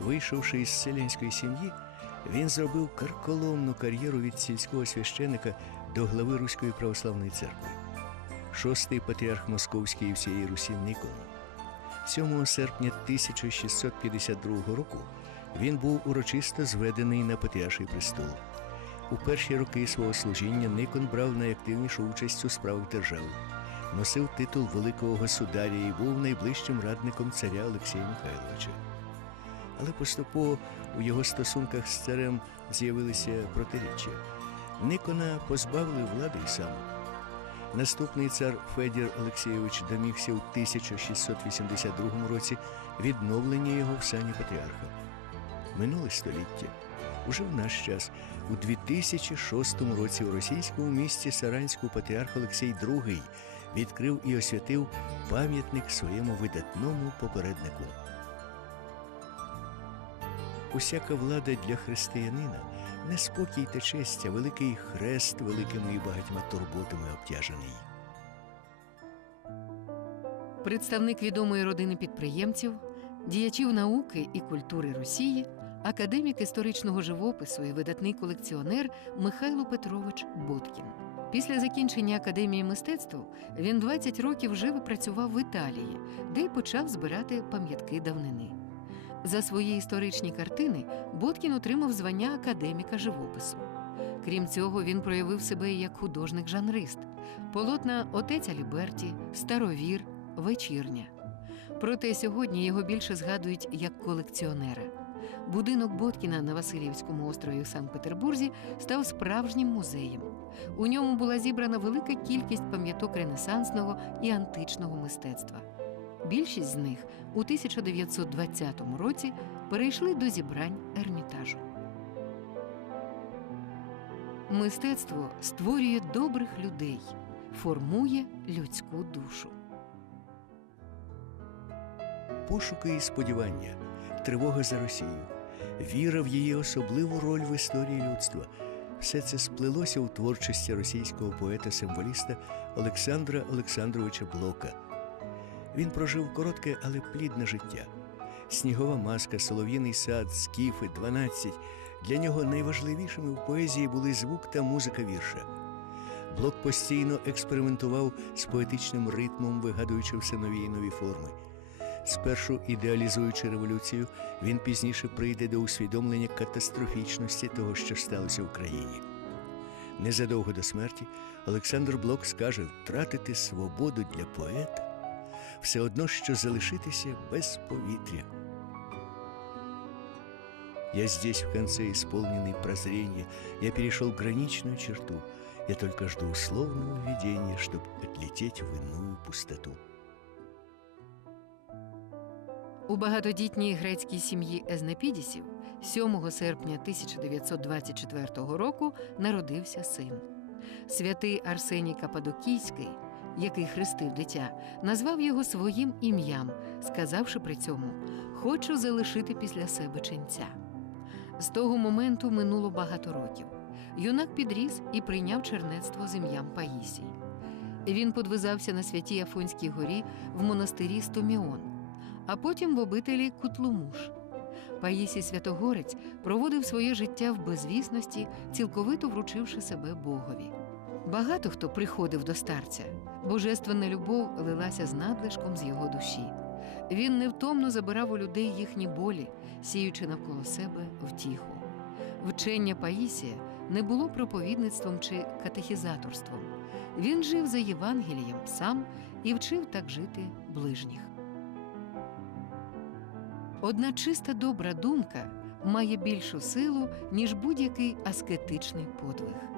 Вийшовши із селянської сім'ї, він зробив карколомну кар'єру від сільського священика до глави Руської православної церкви. Шостий патріарх Московський і всієї Русі Никон. 7 серпня 1652 року він був урочисто зведений на патріарший престол. У перші роки свого служіння Никон брав найактивнішу участь у справах держави, носив титул Великого Государя і був найближчим радником царя Олексія Михайловича. Але поступово у його стосунках з царем з'явилися протиріччя. Никона позбавили влади й сам. Наступний цар Федір Олексійович домігся у 1682 році відновлення його в сані патріарха. Минуле століття. Уже в наш час, у 2006 році у російському місті Саранську патріарх Олексій II відкрив і освятив пам'ятник своєму видатному попереднику. Усяка влада для християнина неспокій та честь, а великий хрест великими і багатьма турботами обтяжений. Представник відомої родини підприємців, діячів науки і культури Росії, академік історичного живопису і видатний колекціонер Михайло Петрович Боткін. Після закінчення академії мистецтв він 20 років жив і працював в Італії, де й почав збирати пам'ятки давнини. За свої історичні картини Боткін отримав звання академіка живопису. Крім цього, він проявив себе як художник-жанрист, полотна Отець Аліберті, Старовір, Вечірня. Проте сьогодні його більше згадують як колекціонера. Будинок Боткіна на Васильівському острові в Санкт-Петербурзі став справжнім музеєм. У ньому була зібрана велика кількість пам'яток ренесансного і античного мистецтва. Більшість з них у 1920 році перейшли до зібрань ермітажу. Мистецтво створює добрих людей, формує людську душу. Пошуки і сподівання, тривога за Росію, віра в її особливу роль в історії людства. Все це сплелося у творчості російського поета-символіста Олександра Олександровича Блока. Він прожив коротке, але плідне життя. Снігова маска, солов'їний сад, скіфи, 12. Для нього найважливішими в поезії були звук та музика вірша. Блок постійно експериментував з поетичним ритмом, вигадуючи все нові і нові форми. Спершу ідеалізуючи революцію, він пізніше прийде до усвідомлення катастрофічності того, що сталося в країні. Незадовго до смерті Олександр Блок скаже втратити свободу для поета все одно, що залишитися без повітря. Я здесь в конце исполненный прозрения, я перешел граничную черту, я только жду условного видения, чтобы отлететь в иную пустоту. У багатодітній грецькій сім'ї Езнепідісів 7 серпня 1924 року народився син. Святий Арсеній Кападокійський, який хрестив дитя, назвав його своїм ім'ям, сказавши при цьому Хочу залишити після себе ченця. З того моменту минуло багато років. Юнак підріс і прийняв чернецтво з ім'ям Паїсій. Він подвизався на святій Афонській горі в монастирі Стоміон, а потім в обителі Кутлумуш. Паїсій Святогорець проводив своє життя в безвісності, цілковито вручивши себе Богові. Багато хто приходив до старця. Божественна любов лилася з надлишком з його душі. Він невтомно забирав у людей їхні болі, сіючи навколо себе втіху. Вчення Паїсія не було проповідництвом чи катехізаторством. Він жив за Євангелієм сам і вчив так жити ближніх. Одна чиста добра думка має більшу силу, ніж будь-який аскетичний подвиг.